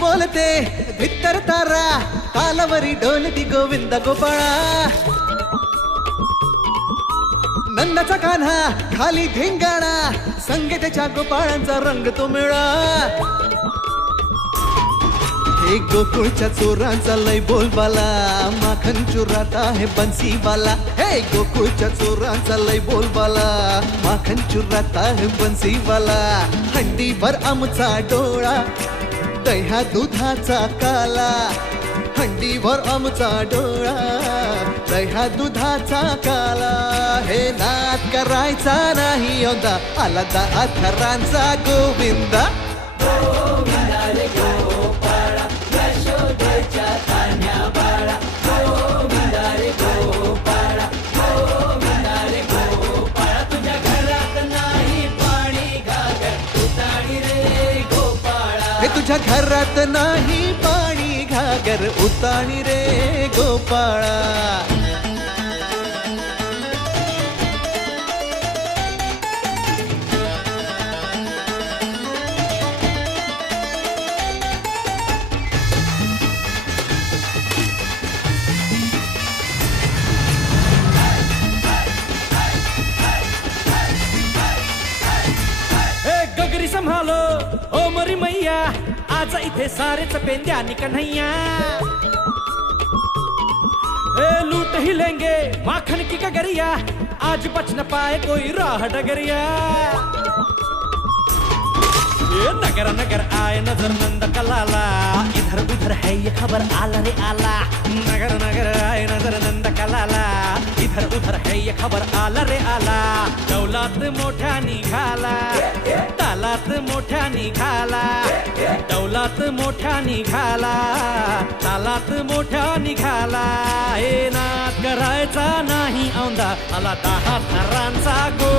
बोलते भित्तर तारा, तालावरी डोलती गोविंद गोपाळा. नंदाचा कान्हा खाली धिंगाणा, संगे त्याच्या गोपाळांचा रंग तो मिळा. हे गोकुळच्या चोरांचा लय बोलबाला, माखन चुरात आहे बन्सीवाला. हे गोकुळच्या चोरांचा लय बोलबाला, माखन चुरात आहे बन्सीवाला. हंडीभर आमचा डोळा, दह्या दुधाचा काला. हंडीभर आमचा डोळा, दह्या दुधाचा काला. हे नाद करायचा नाही यंदा, आला 10 थरांचा गोविंदा. तुझ्या घरात नाही पाणी घागर, उताणी रे गोपाळा. गगरी संभालो ओ मरी मैया, आज इथे सारेच पेंद्या कन्हैया. लूट ही लेंगे माखन की गगरिया, आज बच न पाए कोई राह डगरिया. ये नगर नगर आए नजर नंद कलाला, इधर उधर है ये खबर आला रे आला. नगर नगर आए नजर नंद कलाला, इधर उधर है ये खबर आला रे आला. दौलात मोठ्या निघाला, तालात मोठ्या निघाला. दौलात मोठ्या निघाला, तालात मोठ्या निघाला. हे नाद करायचा नाही औंदा, आला 10 थरांचा गो